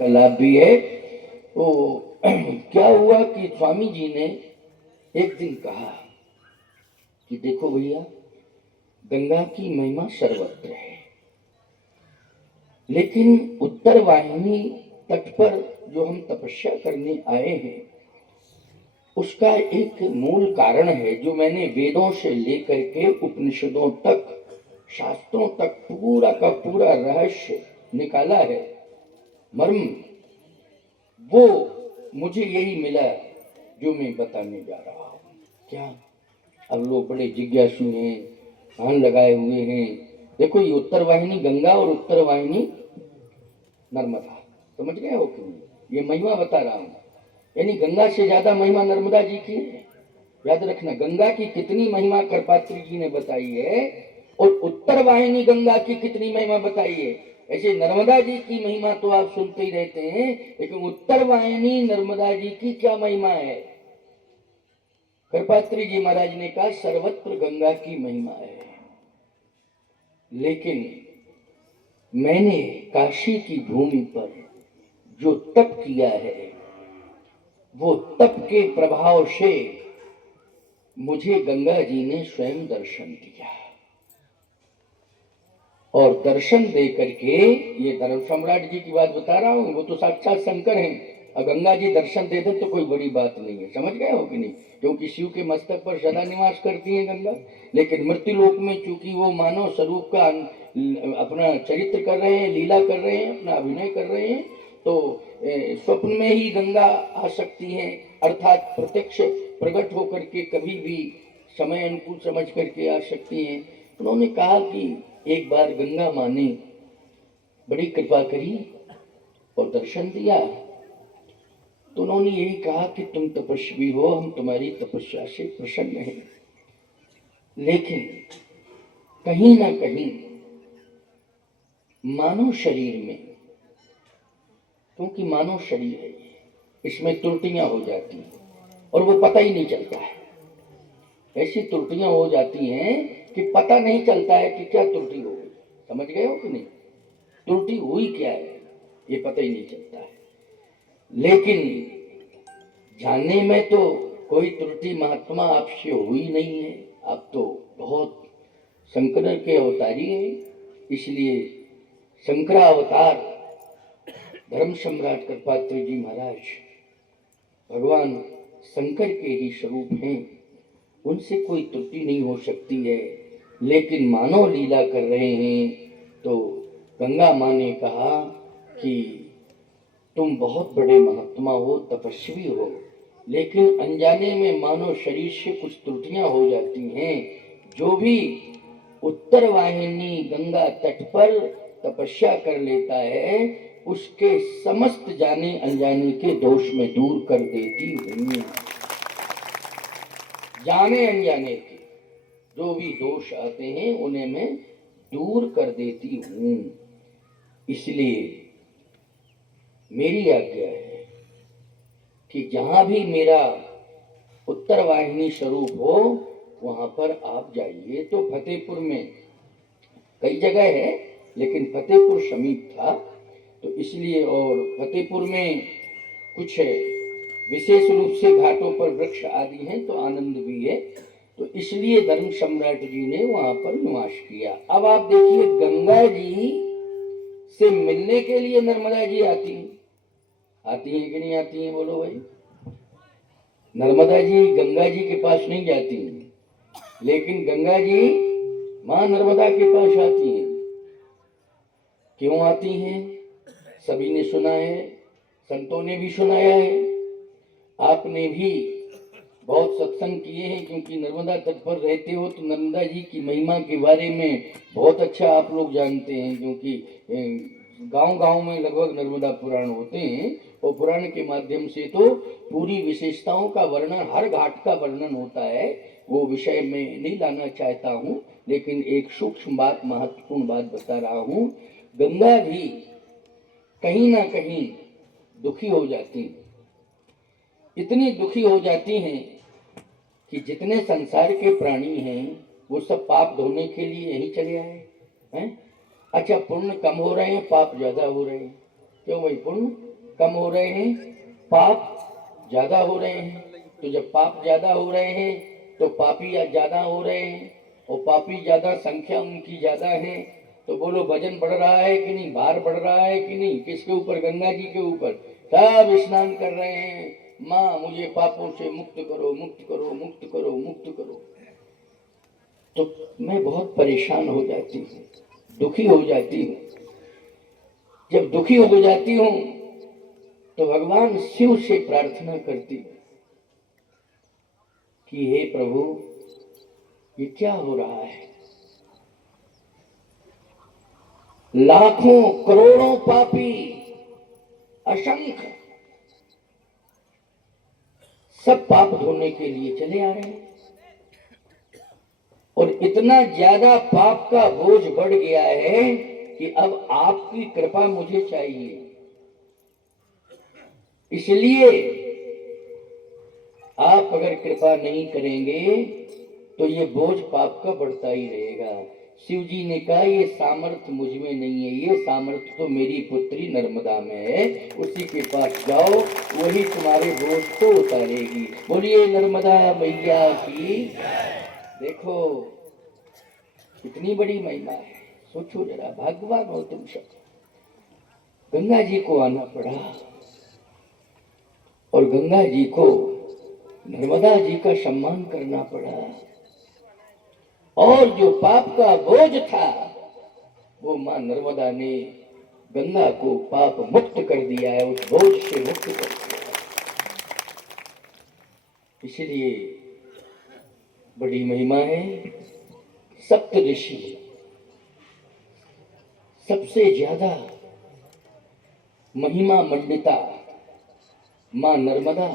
का लाभ भी है। तो क्या हुआ कि स्वामी जी ने एक दिन कहा कि देखो भैया, गंगा की महिमा सर्वत्र है, लेकिन उत्तर वाहिनी तट पर जो हम तपस्या करने आए हैं उसका एक मूल कारण है जो मैंने वेदों से लेकर के उपनिषदों तक, शास्त्रों तक पूरा का पूरा रहस्य निकाला है, मर्म वो मुझे यही मिला जो मैं बताने जा रहा हूँ। क्या? अब लोग बड़े जिज्ञासु हैं, कान लगाए हुए हैं। देखो, ये उत्तर वाहिनी गंगा और उत्तर वाहिनी नर्मदा, समझ गए हो कि नहीं? ये महिमा बता रहा हूँ, यानी गंगा से ज्यादा महिमा नर्मदा जी की है। याद रखना, गंगा की कितनी महिमा करपात्री जी ने बताई है और उत्तर वाहिनी गंगा की कितनी महिमा बताई है। ऐसे नर्मदा जी की महिमा तो आप सुनते ही रहते हैं, लेकिन उत्तर वाहिनी नर्मदा जी की क्या महिमा है? करपात्री जी महाराज ने कहा सर्वत्र गंगा की महिमा है, लेकिन मैंने काशी की भूमि पर जो तप किया है वो तप के प्रभाव से मुझे गंगा जी ने स्वयं दर्शन दिया, और दर्शन दे करके, ये धर्म सम्राट जी की बात बता रहा हूं, वो तो साक्षात शंकर हैं, और गंगा जी दर्शन दे दे तो कोई बड़ी बात नहीं है, समझ गए हो कि नहीं? क्योंकि शिव के मस्तक पर सदा निवास करती है गंगा, लेकिन मृत्यु लोक में चूंकि वो मानव स्वरूप का अपना चरित्र कर रहे हैं, लीला कर रहे हैं, अपना अभिनय कर रहे हैं, तो स्वप्न में ही गंगा आ सकती है, अर्थात प्रत्यक्ष प्रकट होकर के कभी भी समय अनुकूल समझ करके आ सकती हैं। उन्होंने कहा कि एक बार गंगा माँ ने बड़ी कृपा करी और दर्शन दिया, तो उन्होंने यही कहा कि तुम तपस्वी हो, हम तुम्हारी तपस्या से प्रसन्न हैं, लेकिन कहीं ना कहीं मानव शरीर में, क्योंकि मानव शरीर है, इसमें त्रुटियां हो जाती हैं और वो पता ही नहीं चलता है। ऐसी त्रुटियां हो जाती हैं कि पता नहीं चलता है कि क्या त्रुटि हो गई, समझ गए हो कि नहीं? त्रुटि हुई क्या है ये पता ही नहीं चलता है, लेकिन जानने में तो कोई त्रुटि महात्मा आपसे हुई नहीं है, आप तो बहुत शंकर के अवतारी हैं, इसलिए शंकरावतार धर्म सम्राट करपात्री जी महाराज भगवान शंकर के ही स्वरूप हैं, उनसे कोई त्रुटि नहीं हो सकती है, लेकिन मानव लीला कर रहे हैं। तो गंगा माँ ने कहा कि तुम बहुत बड़े महात्मा हो, तपस्वी हो, लेकिन अनजाने में मानव शरीर से कुछ त्रुटियां हो जाती हैं। जो भी उत्तर वाहिनी गंगा तट पर तपस्या कर लेता है उसके समस्त जाने अनजाने के दोष में दूर कर देती हूँ। जाने अनजाने के जो भी दोष आते हैं उन्हें मैं दूर कर देती हूँ। इसलिए मेरी आज्ञा है कि जहां भी मेरा उत्तर वाहिनी स्वरूप हो वहां पर आप जाइए। तो फतेहपुर में कई जगह है, लेकिन फतेहपुर समीप था, तो इसलिए, और फतेहपुर में कुछ विशेष रूप से घाटों पर वृक्ष आदि हैं तो आनंद भी है, तो इसलिए धर्म सम्राट जी ने वहां पर निवास किया। अब आप देखिए, गंगा जी से मिलने के लिए नर्मदा जी आती हैं, आती हैं कि नहीं आती हैं? बोलो भाई। नर्मदा जी गंगा जी के पास नहीं जाती हैं, लेकिन गंगा जी मां नर्मदा के पास आती हैं। क्यों आती हैं? सभी ने सुना है, संतों ने भी सुनाया है, आपने भी बहुत सत्संग किए हैं, क्योंकि नर्मदा तट पर रहते हो तो नर्मदा जी की महिमा के बारे में बहुत अच्छा आप लोग जानते हैं, क्योंकि गांव गांव में लगभग नर्मदा पुराण होते हैं, और पुराण के माध्यम से तो पूरी विशेषताओं का वर्णन, हर घाट का वर्णन होता है। वो विषय में नहीं लाना चाहता हूँ, लेकिन एक सूक्ष्म बात, महत्वपूर्ण बात बता रहा हूँ। गंगा भी कहीं ना कहीं दुखी हो जाती हैं, इतनी दुखी हो जाती हैं कि जितने संसार के प्राणी हैं वो सब पाप धोने के लिए यही चले आए हैं। अच्छा, पुण्य कम हो रहे हैं, पाप ज्यादा हो रहे हैं, क्यों भाई? पुण्य कम हो रहे हैं, पाप ज्यादा हो रहे हैं। तो जब पाप ज्यादा हो रहे हैं तो पापी ज्यादा हो रहे हैं, और पापी ज्यादा, संख्या उनकी ज्यादा है। तो बोलो वजन बढ़ रहा है कि नहीं, भार बढ़ रहा है कि नहीं? किसके ऊपर? गंगा जी के ऊपर। सब स्नान कर रहे हैं, माँ मुझे पापों से मुक्त करो, मुक्त करो, मुक्त करो, मुक्त करो। तो मैं बहुत परेशान हो जाती हूँ, दुखी हो जाती हूँ। जब दुखी हो जाती हूँ तो भगवान शिव से प्रार्थना करती हूँ कि हे प्रभु, ये क्या हो रहा है? लाखों करोड़ों पापी, असंख्य, सब पाप धोने के लिए चले आ रहे हैं, और इतना ज्यादा पाप का बोझ बढ़ गया है कि अब आपकी कृपा मुझे चाहिए। इसलिए आप अगर कृपा नहीं करेंगे तो ये बोझ पाप का बढ़ता ही रहेगा। शिव जी ने कहा ये सामर्थ्य मुझ में नहीं है, ये सामर्थ्य तो मेरी पुत्री नर्मदा में है, उसी के पास जाओ, वही तुम्हारे बोझ को उतारेगी। बोलिए नर्मदा मैया की। देखो कितनी बड़ी महिमा है, सोचो जरा, भगवान हो तुम सब। गंगा जी को आना पड़ा, और गंगा जी को, नर्मदा जी का सम्मान करना पड़ा, और जो पाप का बोझ था वो मां नर्मदा ने गंगा को पाप मुक्त कर दिया है, उस बोझ से मुक्त कर दिया है। इसलिए बड़ी महिमा है। सप्त ऋषि सबसे ज्यादा महिमा मंडिता मां नर्मदा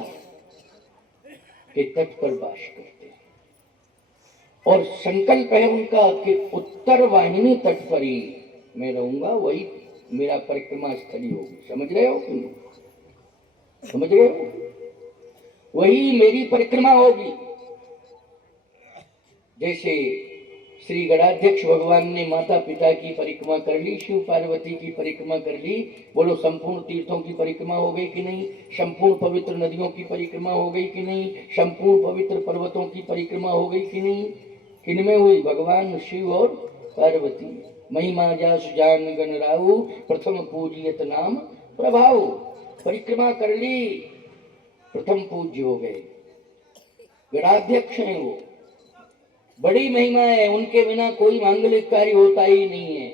के तट पर वास करते हैं, और संकल्प है उनका कि उत्तर वाहिनी तट पर ही मैं रहूंगा, वही मेरा परिक्रमा स्थली होगी। समझ रहे हो? समझ रहे हो? वही मेरी परिक्रमा होगी। जैसे श्री गणाध्यक्ष भगवान ने माता पिता की परिक्रमा कर ली, शिव पार्वती की परिक्रमा कर ली। बोलो संपूर्ण तीर्थों की परिक्रमा हो गई कि नहीं? संपूर्ण पवित्र नदियों की परिक्रमा हो गई कि नहीं? संपूर्ण पवित्र पर्वतों की परिक्रमा हो गई कि नहीं? किनमें हुई? भगवान शिव और पार्वती। महिमा जासु जान गण राहु, प्रथम पूजियत नाम प्रभाव। परिक्रमा कर ली, प्रथम पूज्य हो गए, गणाध्यक्ष हैं वो। बड़ी महिमा है, उनके बिना कोई मांगलिक कार्य होता ही नहीं है।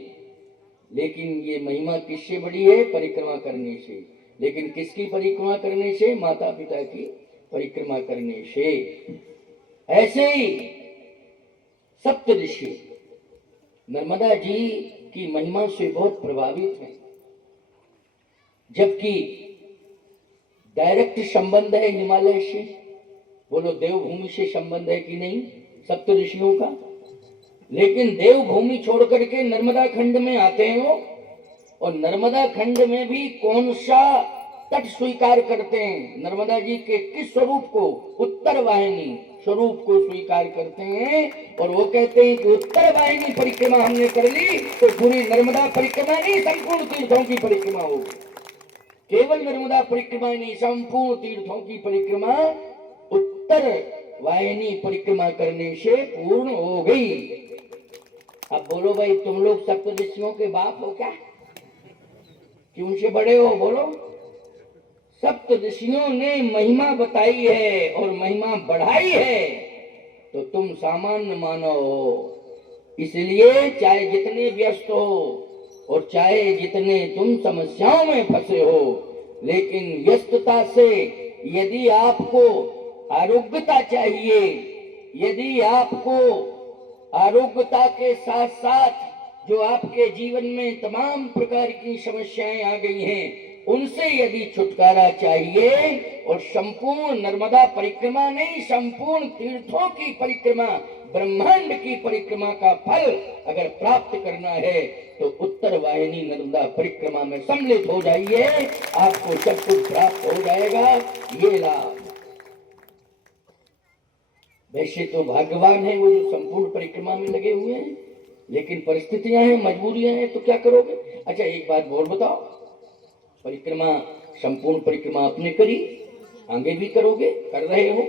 लेकिन ये महिमा किससे बड़ी है? परिक्रमा करने से। लेकिन किसकी परिक्रमा करने से? माता पिता की परिक्रमा करने से। ऐसे ही सप्त ऋषि नर्मदा जी की महिमा से बहुत प्रभावित हैं, जबकि डायरेक्ट संबंध है हिमालय से। बोलो देवभूमि से संबंध है कि नहीं सप्त ऋषियों का? लेकिन देवभूमि छोड़ करके नर्मदा खंड में आते हैं वो, और नर्मदा खंड में भी कौन सा तट स्वीकार करते हैं? नर्मदा जी के किस स्वरूप को? उत्तर वाहिनी स्वरूप को स्वीकार करते हैं, और वो कहते हैं कि उत्तर वाहिनी परिक्रमा हमने कर ली तो पूरी नर्मदा परिक्रमा नहीं, संपूर्ण तीर्थों की परिक्रमा होगी। केवल नर्मदा परिक्रमा नहीं, संपूर्ण तीर्थों की परिक्रमा उत्तर वाहिनी परिक्रमा करने से पूर्ण हो गई। अब बोलो भाई, तुम लोग सप्तऋषियों के बाप हो क्या? कि उनसे बड़े हो? बोलो। सप्तऋषियों ने महिमा बताई है और महिमा बढ़ाई है, तो तुम सामान्य मानव हो। इसलिए चाहे जितने व्यस्त हो और चाहे जितने तुम समस्याओं में फंसे हो, लेकिन व्यस्तता से यदि आपको आरोग्यता चाहिए, यदि आपको आरोग्यता के साथ साथ जो आपके जीवन में तमाम प्रकार की समस्याएं आ गई हैं, उनसे यदि छुटकारा चाहिए, और संपूर्ण नर्मदा परिक्रमा नहीं, संपूर्ण तीर्थों की परिक्रमा, ब्रह्मांड की परिक्रमा का फल अगर प्राप्त करना है, तो उत्तर वाहिनी नर्मदा परिक्रमा में सम्मिलित हो जाइए, आपको सब कुछ प्राप्त हो जाएगा। ये लाभ। वैसे तो भाग्यवान है वो जो संपूर्ण परिक्रमा में लगे हुए हैं, लेकिन परिस्थितियां हैं, मजबूरियां हैं, तो क्या करोगे? अच्छा एक बात और बताओ, परिक्रमा, संपूर्ण परिक्रमा आपने करी, आगे भी करोगे, कर रहे हो,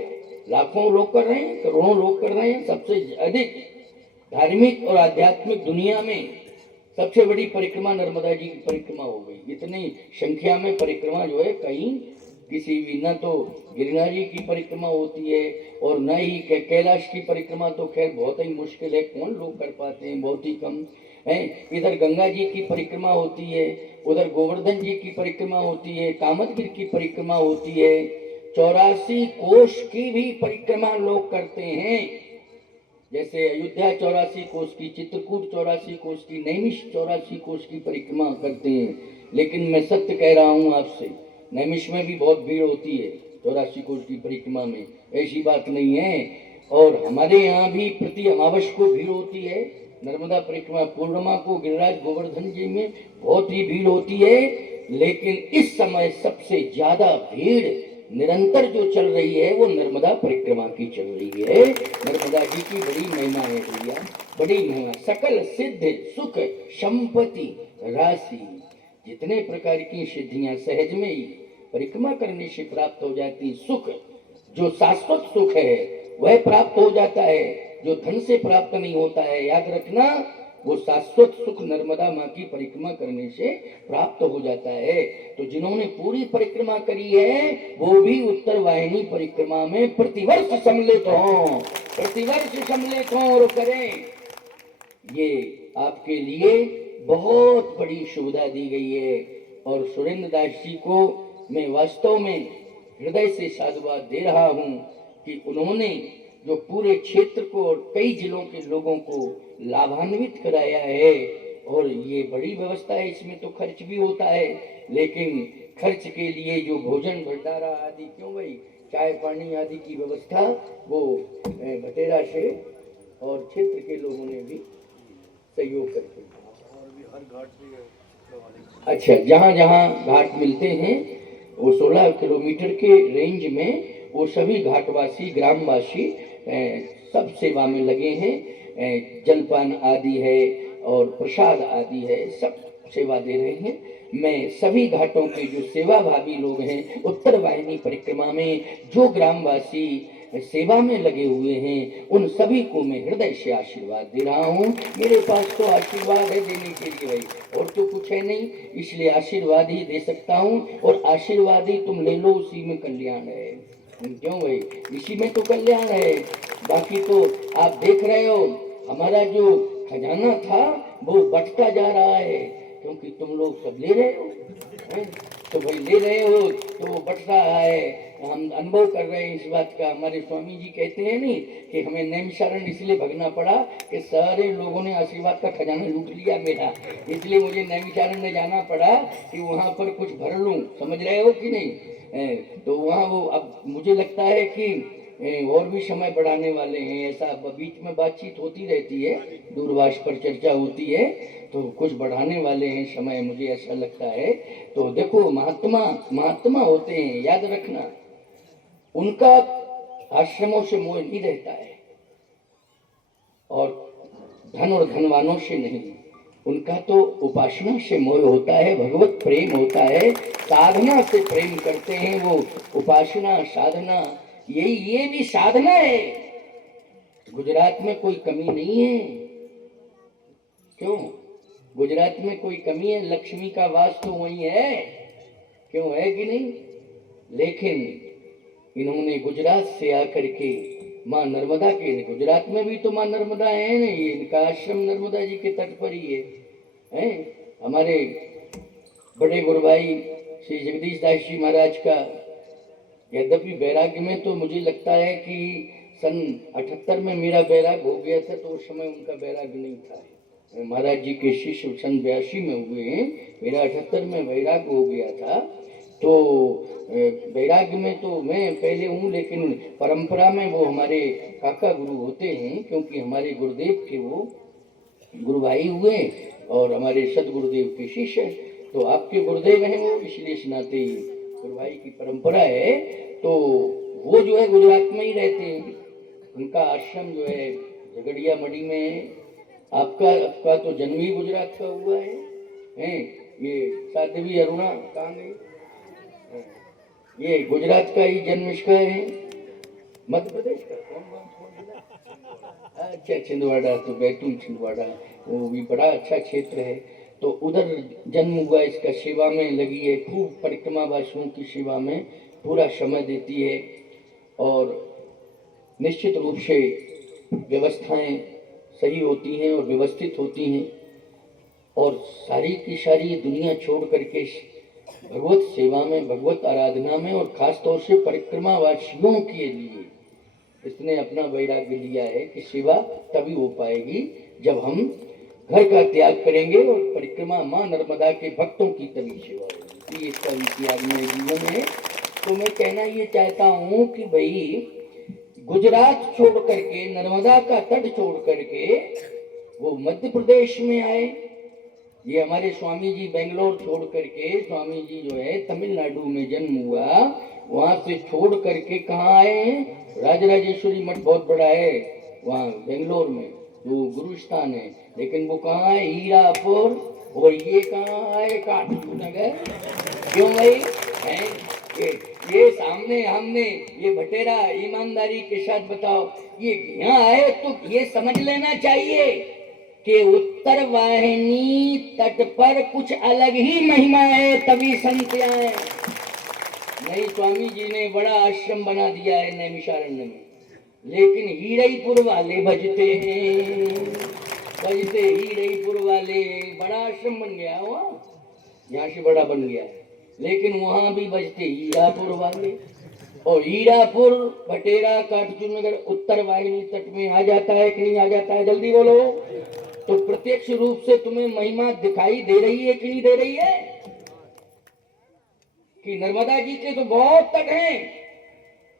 लाखों लोग कर रहे हैं, करोड़ों लोग कर रहे हैं। सबसे अधिक धार्मिक और आध्यात्मिक दुनिया में सबसे बड़ी परिक्रमा नर्मदा जी की परिक्रमा हो गई। इतनी संख्या में परिक्रमा जो है कहीं किसी भी, न तो गिरिराज जी की परिक्रमा होती है और न ही कैलाश की परिक्रमा, तो खैर बहुत ही मुश्किल है, कौन लोग कर पाते हैं, बहुत ही कम है। इधर गंगा जी की परिक्रमा होती है, उधर गोवर्धन जी की परिक्रमा होती है, कामदगिरि की परिक्रमा होती है, 84 कोष की भी परिक्रमा लोग करते हैं। जैसे अयोध्या 84 कोष की, चित्रकूट 84 कोष की, नैमिष 84 कोष की परिक्रमा करते हैं। लेकिन मैं सत्य कह रहा हूं आपसे, नैमिष में भी बहुत भीड़ होती है 84 कोष की परिक्रमा में, ऐसी बात नहीं है। और हमारे यहाँ भी प्रति अमावस को भीड़ होती है, नर्मदा परिक्रमा पूर्णिमा को गिरिराज गोवर्धन जी में बहुत ही भीड़ होती है। लेकिन इस समय सबसे ज्यादा भीड़ निरंतर जो चल रही है वो नर्मदा परिक्रमा की चल रही है। नर्मदा जी की बड़ी महिमा है भैया, बड़ी महिमा। सकल सिद्ध सुख संपत्ति राशि, जितने प्रकार की सिद्धियां सहज में ही परिक्रमा करने से प्राप्त हो जाती। सुख जो शाश्वत सुख है वह प्राप्त हो जाता है, जो धन से प्राप्त नहीं होता है, याद रखना, वो शाश्वत सुख नर्मदा माँ की परिक्रमा करने से प्राप्त हो जाता है। तो जिन्होंने पूरी परिक्रमा करी है वो भी उत्तर वाहिनी परिक्रमा में प्रतिवर्ष सम्मिलित हों, प्रतिवर्ष सम्मिलित हों और करें। ये आपके लिए बहुत बड़ी सुविधा दी गई है। और सुरेंद्र दास जी को मैं वास्तव में हृदय से साधुवाद दे रहा हूँ कि उन्होंने जो पूरे क्षेत्र को और कई जिलों के लोगों को लाभान्वित कराया है। और ये बड़ी व्यवस्था है, इसमें तो खर्च भी होता है, लेकिन खर्च के लिए जो भोजन भंडारा आदि, क्यों भाई, चाय पानी आदि की व्यवस्था वो बटेरा से और क्षेत्र के लोगों ने भी सहयोग करके। अच्छा, जहाँ जहाँ घाट मिलते हैं वो 16 किलोमीटर के रेंज में वो सभी घाटवासी, ग्रामवासी सब सेवा में लगे हैं। जलपान आदि है और प्रसाद आदि है, सब सेवा दे रहे हैं। मैं सभी घाटों के जो सेवाभावी लोग हैं, उत्तर वाहिनी परिक्रमा में जो ग्रामवासी सेवा में लगे हुए हैं, उन सभी को मैं हृदय से आशीर्वाद दे रहा हूँ। मेरे पास तो आशीर्वाद है देने के लिए भाई, और तो कुछ है नहीं, इसलिए आशीर्वाद ही दे सकता हूँ। और आशीर्वाद ही तुम ले लो, उसी में कल्याण है। क्यों भाई, इसी में तो कल्याण है। बाकी तो आप देख रहे हो हमारा जो खजाना था वो बढ़ता जा रहा है, क्योंकि तुम लोग सब ले रहे हो, तो भाई ले रहे हो तो वो बढ़ रहा है। हम अनुभव कर रहे हैं इस बात का। हमारे स्वामी जी कहते हैं नहीं कि हमें नैमिषारण्य इसलिए भगना पड़ा कि सारे लोगों ने आशीर्वाद का खजाना लूट लिया मेरा, इसलिए मुझे नैमिषारण्य जाना पड़ा कि वहां पर कुछ भर लूं। समझ रहे हो कि नहीं? तो वहाँ वो, अब मुझे लगता है कि और भी समय बढ़ाने वाले हैं। ऐसा बीच में बातचीत होती रहती है, दूरभाष पर चर्चा होती है, तो कुछ बढ़ाने वाले हैं समय, मुझे ऐसा लगता है। तो देखो, महात्मा महात्मा होते हैं, याद रखना, उनका आश्रमों से मोह नहीं रहता है और धन और धनवानों से नहीं, उनका तो उपासना से मोह होता है, भगवत प्रेम होता है, साधना से प्रेम करते हैं वो। उपासना साधना ये भी साधना है। गुजरात में कोई कमी नहीं है, क्यों? गुजरात में कोई कमी है? लक्ष्मी का वास तो वही है, क्यों, है कि नहीं? लेकिन इन्होंने गुजरात से आकर के माँ नर्मदा के, गुजरात में भी तो माँ नर्मदा है ना, ये इनका आश्रम नर्मदा जी के तट पर ही है। हमारे बड़े गुरु भाई श्री जगदीश दास जी महाराज का, यद्यपि वैराग्य में तो मुझे लगता है कि सन 78 में मेरा वैराग हो गया था, तो उस समय उनका वैराग्य नहीं था। महाराज जी के शिष्य सन 82 में हुए हैं, मेरा 78 में वैराग्य हो गया था। तो वैराग्य में तो मैं पहले हूँ, लेकिन परंपरा में वो हमारे काका गुरु होते हैं, क्योंकि हमारे गुरुदेव के वो गुरु भाई हुए और हमारे सदगुरुदेव के शिष्य, तो आपके गुरुदेव हैं वो, इसलिए इस नाते गुरु भाई की परंपरा है। तो वो जो है गुजरात में ही रहते हैं, उनका आश्रम जो है झगड़िया मड़ी में है। आपका तो जन्म ही गुजरात का हुआ है। ये साध्वी अरुणा कहाँ गई? ये गुजरात का ही जन्म इसका है, मध्य प्रदेश का कौन जिला? अच्छा छिंदवाड़ा, तो बैतूल छिंदवाड़ा वो भी बड़ा अच्छा क्षेत्र है। तो उधर जन्म हुआ, इसका सेवा में लगी है, खूब परिक्रमा वासियों की सेवा में पूरा समय देती है और निश्चित रूप से व्यवस्थाएं सही होती हैं और व्यवस्थित होती हैं और सारी की सारी दुनिया छोड़ करके भगवत सेवा में, भगवत आराधना में और खास तौर से परिक्रमा वासियों के लिए इसने अपना वैराग्य लिया है कि सेवा तभी हो पाएगी जब हम घर का त्याग करेंगे और परिक्रमा माँ नर्मदा के भक्तों की तभी सेवा होगी। ये इसका त्याग में जीवन है। तो मैं कहना ये चाहता हूँ कि भाई गुजरात छोड़ करके, नर्मदा का तट छोड़ करके वो मध्य प्रदेश में आए। ये हमारे स्वामी जी बेंगलोर छोड़ करके, स्वामी जी जो है तमिलनाडु में जन्म हुआ, वहां से छोड़ करके कहाँ आए हैं? राजराजेश्वरी मठ बहुत बड़ा है वहाँ बेंगलोर में, वो गुरु स्थान है, लेकिन वो कहाँ है? हीरापुर। और ये कहाँ है? काठू नगर। क्यों भाई है? ये सामने हमने ये भटेरा ईमानदारी के साथ बताओ, ये यहाँ आए तो ये समझ लेना चाहिए कि उत्तर वाहिनी तट पर कुछ अलग ही महिमा है, तभी संत आए। नहीं, स्वामी जी ने बड़ा आश्रम बना दिया है नैमिषारण्य में, लेकिन हीरईपुर वाले बजते हैं, बजते हीरईपुर वाले। बड़ा आश्रम बन गया वहाँ, यहाँ से बड़ा बन गया, लेकिन वहाँ भी बजते हीरापुर वाले। और हीरापुर, भटेरा, काटजू नगर उत्तर वाहिनी तट में आ जाता है कि नहीं आ जाता है? जल्दी बोलो। तो प्रत्यक्ष रूप से तुम्हें महिमा दिखाई दे रही है कि नहीं दे रही है? कि नर्मदा जी के तो बहुत तट हैं,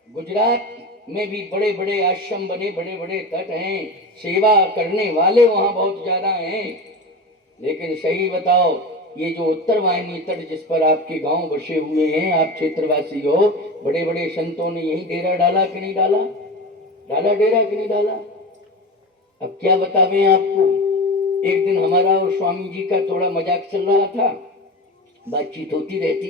गुजरात में भी बड़े बड़े आश्रम बने, बड़े बड़े तट हैं, सेवा करने वाले वहां बहुत ज्यादा हैं। लेकिन सही बताओ, ये जो उत्तर वाहिनी तट जिस पर आपके गांव बसे हुए हैं, आप क्षेत्रवासी हो, बड़े बड़े संतों ने यही डेरा डाला कि नहीं डाला? डाला डेरा कि नहीं डाला? अब क्या बतावें आपको। एक दिन हमारा और स्वामी जी का थोड़ा मजाक चल रहा था, बातचीत होती रहती।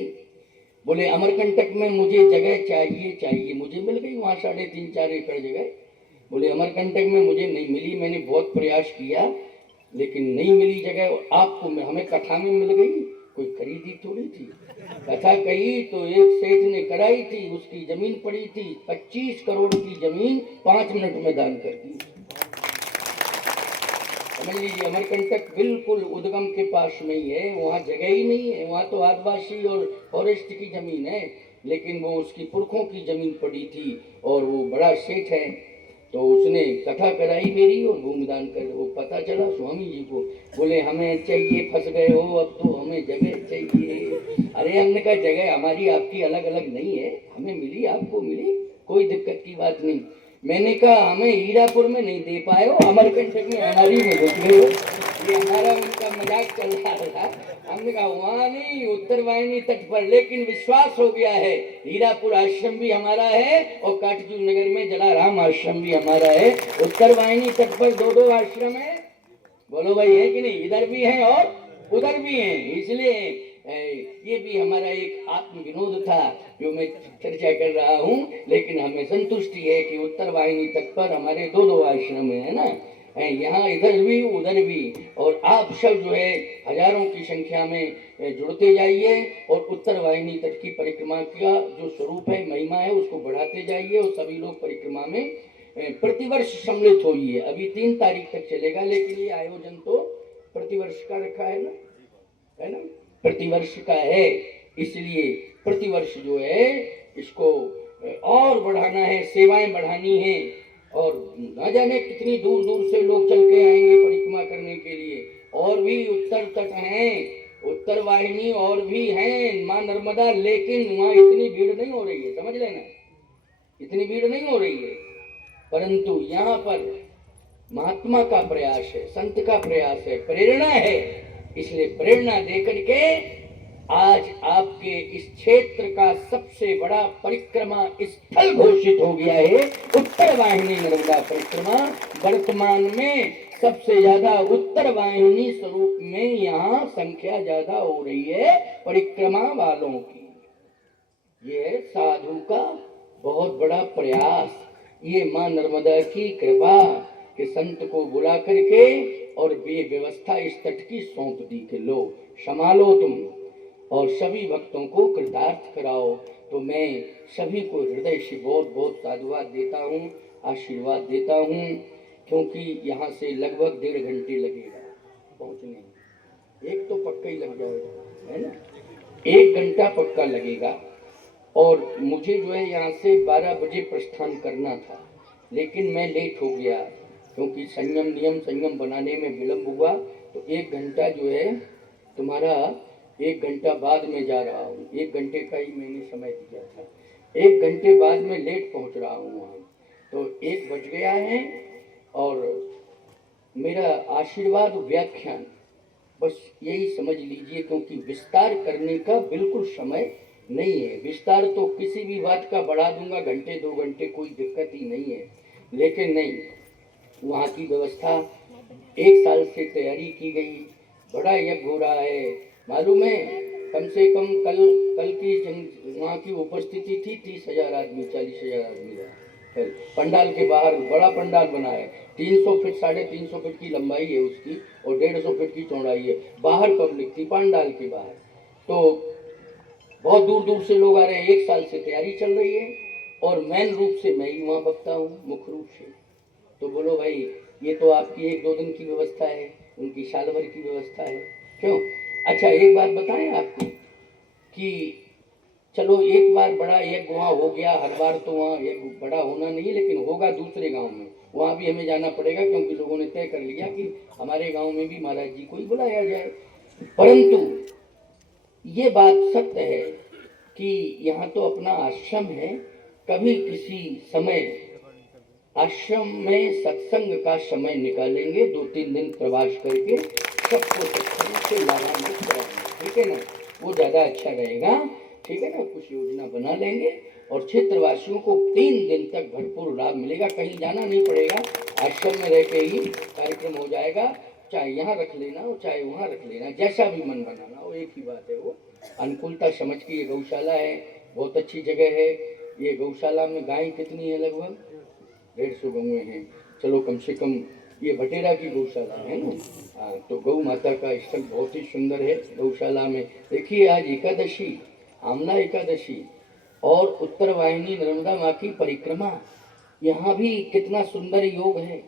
बोले अमरकंटक में मुझे जगह चाहिए। मुझे मिल गई वहाँ 3.5-4 एकड़ जगह। बोले अमरकंटक में मुझे नहीं मिली, मैंने बहुत प्रयास किया लेकिन नहीं मिली जगह। आपको हमें कथा में मिल गई, कोई खरीदी थोड़ी थी। कथा कही तो एक सेठ ने कराई थी, उसकी जमीन पड़ी थी 25 करोड़ की जमीन, 5 मिनट में दान कर दी। समझ लीजिए, अमरकंटक बिल्कुल उद्गम के पास में ही है, वहाँ जगह ही नहीं है, वहाँ तो आदिवासी और फॉरेस्ट की जमीन है, लेकिन वो उसकी पुरखों की जमीन पड़ी थी और वो बड़ा सेठ है, तो उसने कथा कराई मेरी और भूमिदान कर। वो पता चला स्वामी जी को, बोले हमें चाहिए, फंस गए हो, अब तो हमें जगह चाहिए। अरे हमने कहा जगह हमारी आपकी अलग अलग नहीं है, हमें मिली, आपको मिली, कोई दिक्कत की बात नहीं। मैंने कहा हमें हीरापुर में नहीं दे पाए हो, अमरकंटक में हमारी में घुस गए हो। ये हमारा उनका मजाक चल रहा था। हमने कहा वहाँ नहीं, उत्तर वाहिनी तट पर। लेकिन विश्वास हो गया है, हीरापुर आश्रम भी हमारा है और काटजू नगर में जलाराम आश्रम भी हमारा है। उत्तर वाहिनी तट पर 2-2 आश्रम है। बोलो भाई, है कि नहीं? इधर भी है और उधर भी है। इसलिए ये भी हमारा एक आत्म विनोद था जो मैं चर्चा कर रहा हूँ, लेकिन हमें संतुष्टि है कि उत्तर वाहिनी तट पर हमारे 2-2 आश्रम है ना, यहाँ इधर भी उधर भी। और आप सब जो है हजारों की संख्या में जुड़ते जाइए और उत्तर वाहिनी तट की परिक्रमा का जो स्वरूप है, महिमा है, उसको बढ़ाते जाइए और सभी लोग परिक्रमा में प्रतिवर्ष सम्मिलित होइए। अभी 3 तारीख तक चलेगा, लेकिन ये आयोजन तो प्रतिवर्ष का रखा है ना, है ना, प्रतिवर्ष का है। इसलिए प्रतिवर्ष जो है इसको और बढ़ाना है, सेवाएं बढ़ानी है। और न जाने कितनी दूर दूर से लोग चल के आएंगे परिक्रमा करने के लिए। और भी उत्तर तट हैं, उत्तर वाहिनी और भी हैं, माँ नर्मदा, लेकिन वहाँ इतनी भीड़ नहीं हो रही है, समझ लेना, इतनी भीड़ नहीं हो रही है। परंतु यहाँ पर महात्मा का प्रयास है, संत का प्रयास है, प्रेरणा है। इसलिए प्रेरणा देकर के आज आपके इस क्षेत्र का सबसे बड़ा परिक्रमा स्थल घोषित हो गया है उत्तर वाहिनी नर्मदा परिक्रमा। वर्तमान में सबसे ज्यादा उत्तर वाहिनी स्वरूप में यहाँ संख्या ज्यादा हो रही है परिक्रमा वालों की। ये साधु का बहुत बड़ा प्रयास, ये माँ नर्मदा की कृपा कि संत को बुला करके और ये व्यवस्था इस तट की सौंप दी कि लो संभालो तुम और सभी भक्तों को कृतार्थ कराओ। तो मैं सभी को हृदय से बहुत बहुत साधुवाद देता हूँ, आशीर्वाद देता हूँ, क्योंकि यहाँ से लगभग 1.5 घंटे लगेगा पहुँचने। एक तो पक्का ही लग जाएगा, है ना, 1 घंटा पक्का लगेगा। और मुझे जो है यहाँ से 12 बजे प्रस्थान करना था, लेकिन मैं लेट हो गया क्योंकि संयम बनाने में विलम्ब हुआ। तो 1 घंटा जो है तुम्हारा 1 घंटा बाद में जा रहा हूँ, 1 घंटे का ही मैंने समय दिया था, 1 घंटे बाद में लेट पहुँच रहा हूँ वहाँ। तो 1 बज गया है और मेरा आशीर्वाद व्याख्यान बस यही समझ लीजिए, क्योंकि विस्तार करने का बिल्कुल समय नहीं है। विस्तार तो किसी भी बात का बढ़ा दूंगा, घंटे 2 घंटे, कोई दिक्कत ही नहीं है। लेकिन नहीं, वहाँ की व्यवस्था 1 साल से तैयारी की गई, बड़ा यज्ञ हो रहा है मालूम है। कम से कम कल की वहाँ की उपस्थिति थी 30,000 आदमी, 40,000 आदमी का। पंडाल के बाहर बड़ा पंडाल बना है, 300 फीट 350 फीट की लंबाई है उसकी और 150 फीट की चौड़ाई है। बाहर पब्लिक थी पंडाल के बाहर, तो बहुत दूर दूर से लोग आ रहे हैं। 1 साल से तैयारी चल रही है और मेन रूप से मैं ही वहाँ बकता हूँ, मुख्य रूप से। तो बोलो भाई, ये तो आपकी 1-2 दिन की व्यवस्था है, उनकी साल भर की व्यवस्था है, क्यों? अच्छा, एक बात बताएं आपको कि चलो एक बार बड़ा यज्ञ वहाँ हो गया, हर बार तो वहाँ यज्ञ बड़ा होना नहीं, लेकिन होगा दूसरे गांव में, वहाँ भी हमें जाना पड़ेगा, क्योंकि लोगों ने तय कर लिया कि हमारे गांव में भी महाराज जी को ही बुलाया जाए। परंतु ये बात सत्य है कि यहाँ तो अपना आश्रम है, कभी किसी समय आश्रम में सत्संग का समय निकालेंगे, 2-3 दिन प्रवास करके सबको सत्संग से लाभान्वित कराएंगे, ठीक है ना, वो ज़्यादा अच्छा रहेगा, ठीक है ना। कुछ योजना बना लेंगे और क्षेत्रवासियों को 3 दिन तक भरपूर लाभ मिलेगा, कहीं जाना नहीं पड़ेगा, आश्रम में रह के ही कार्यक्रम हो जाएगा। चाहे यहाँ रख लेना हो चाहे वहाँ रख लेना, जैसा भी मन बनाना हो, एक ही बात है। वो अनुकूलता समझ के, ये गौशाला है, बहुत अच्छी जगह है। ये गौशाला में गाय कितनी है? लगभग 150 गौएं हैं। चलो कम से कम ये भटेरा की गौशाला है ना। तो गौ माता का स्थल बहुत ही सुंदर है गौशाला में। देखिए आज एकादशी, आमला एकादशी और उत्तर वाहिनी नर्मदा माँ की परिक्रमा, यहाँ भी कितना सुंदर योग है।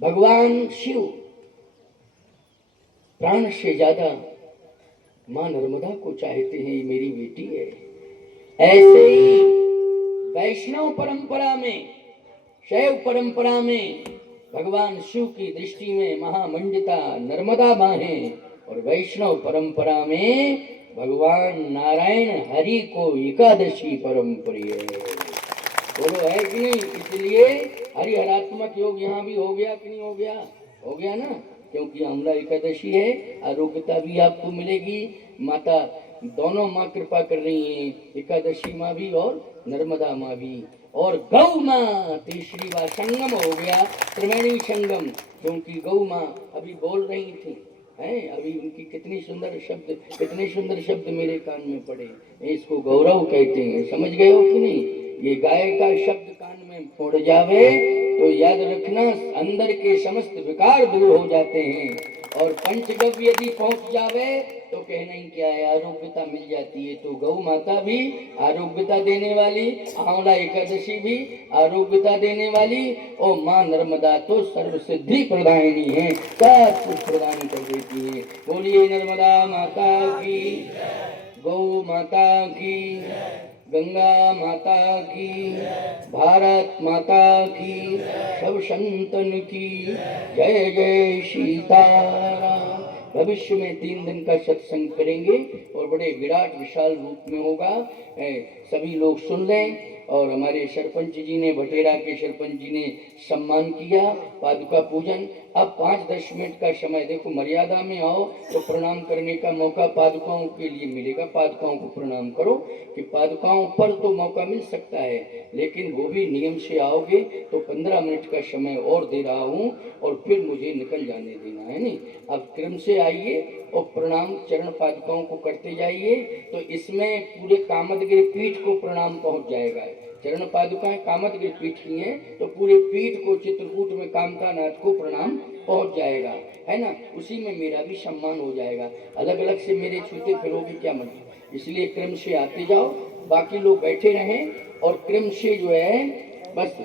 भगवान शिव प्राण से ज्यादा माँ नर्मदा को चाहते हैं, ये मेरी बेटी है। ऐसे ही वैष्णव परंपरा में, शैव परंपरा में भगवान शिव की दृष्टि में महामंडिता नर्मदा माँ है, और वैष्णव परंपरा में भगवान नारायण हरि को एकादशी परम प्रिय है। बोलो है कि नहीं? इसलिए हरिहरात्मक योग यहाँ भी हो गया कि नहीं हो गया? हो गया ना, क्योंकि आमला एकादशी है, आरोग्यता भी आपको मिलेगी। माता दोनों माँ कृपा कर रही हैं, एकादशी माँ भी और नर्मदा माँ भी, और गौ माँ तीसरी बार संगम हो गया, त्रिवेणी संगम। क्योंकि गौ माँ अभी बोल रही थी, हैं अभी उनकी कितनी सुंदर शब्द, कितने सुंदर शब्द मेरे कान में पड़े। इसको गौरव कहते हैं, समझ गए हो कि नहीं? ये गाय का शब्द कान में पड़ जावे तो याद रखना अंदर के समस्त विकार दूर हो जाते हैं, और पंचगव्य यदि पहुंच जावे तो कहना ही क्या है, आरोग्यता मिल जाती है। तो गौ माता भी आरोग्यता देने वाली, आंवला एकादशी भी आरोग्यता देने वाली, और माँ नर्मदा तो सर्व सिद्धि प्रदायिनी है, सब कुछ प्रदान कर देती है। बोलिए नर्मदा माता की, गौ माता की, गंगा माता की, भारत माता की, सब संतन की जय जय सीताराम। भविष्य में 3 दिन का सत्संग करेंगे और बड़े विराट विशाल रूप में होगा, सभी लोग सुन लें। और हमारे सरपंच जी ने, भटेरा के सरपंच जी ने सम्मान किया, पादुका पूजन। अब 5-10 मिनट का समय, देखो मर्यादा में आओ तो प्रणाम करने का मौका पादुकाओं के लिए मिलेगा, पादुकाओं को प्रणाम करो। कि पादुकाओं पर तो मौका मिल सकता है, लेकिन वो भी नियम से आओगे तो 15 मिनट का समय और दे रहा हूँ और फिर मुझे निकल जाने देना है। नहीं, अब क्रम से आइए और प्रणाम चरण पादुकाओं को करते जाइए, तो इसमें पूरे कामदगिरि पीठ को प्रणाम पहुंच जाएगा। चरण पादुकाएं कामदगिरि पीठ की हैं, तो पूरे पीठ को चित्रकूट में कामतानाथ को प्रणाम पहुंच जाएगा, है ना। उसी में मेरा भी सम्मान हो जाएगा। अलग अलग से मेरे छूते फिरोगे क्या मतलब। इसलिए क्रम से आते जाओ, बाकी लोग बैठे रहें और क्रम से जो है बस